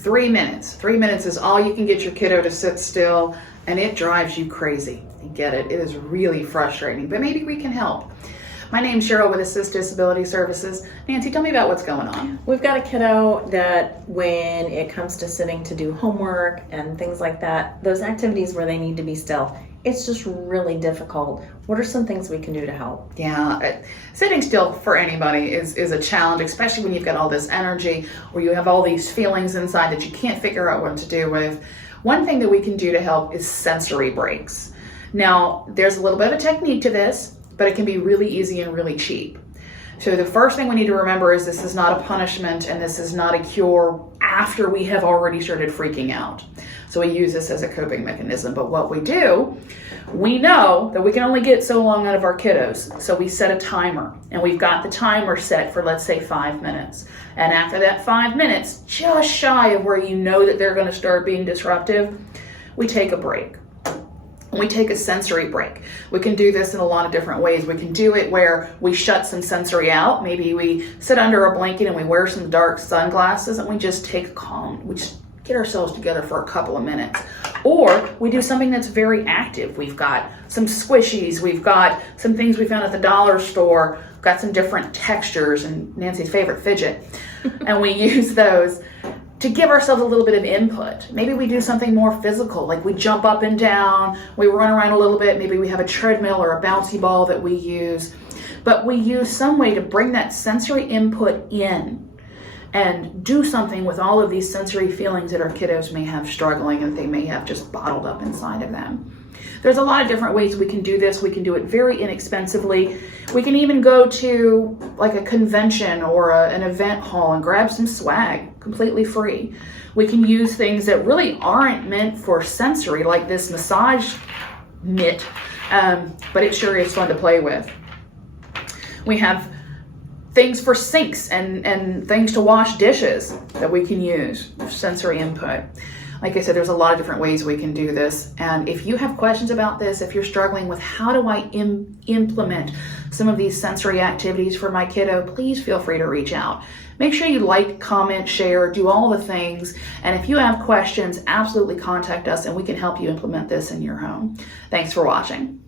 3 minutes. 3 minutes is all you can get your kiddo to sit still, and it drives you crazy. I get it. It is really frustrating, but maybe we can help. My name's Cheryl with Assist Disability Services. Nancy, tell me about what's going on. We've got a kiddo that when it comes to sitting to do homework and things like that, those activities where they need to be still, it's just really difficult. What are some things we can do to help? Yeah, sitting still for anybody is a challenge, especially when you've got all this energy or you have all these feelings inside that you can't figure out what to do with. One thing that we can do to help is sensory breaks. Now, there's a little bit of a technique to this, but it can be really easy and really cheap. So the first thing we need to remember is this is not a punishment and this is not a cure after we have already started freaking out. So we use this as a coping mechanism. But what we do, we know that we can only get so long out of our kiddos. So we set a timer, and we've got the timer set for, let's say, 5 minutes. And after that 5 minutes, just shy of where you know that they're going to start being disruptive, we take a break. We take a sensory break. We can do this in a lot of different ways. We can do it where we shut some sensory out. Maybe we sit under a blanket and we wear some dark sunglasses and we just take a calm. We just get ourselves together for a couple of minutes. Or we do something that's very active. We've got some squishies. We've got some things we found at the dollar store. We've got some different textures and Nancy's favorite fidget. And we use those to give ourselves a little bit of input. Maybe we do something more physical, like we jump up and down, we run around a little bit, maybe we have a treadmill or a bouncy ball that we use. But we use some way to bring that sensory input in and do something with all of these sensory feelings that our kiddos may have struggling and they may have just bottled up inside of them. There's a lot of different ways we can do this. We can do it very inexpensively. We can even go to like a convention or an event hall and grab some swag completely free. We can use things that really aren't meant for sensory, like this massage mitt, but it sure is fun to play with. We have things for sinks and things to wash dishes that we can use for sensory input. Like I said, there's a lot of different ways we can do this. And if you have questions about this, if you're struggling with how do I implement some of these sensory activities for my kiddo, please feel free to reach out. Make sure you like, comment, share, do all the things. And if you have questions, absolutely contact us and we can help you implement this in your home. Thanks for watching.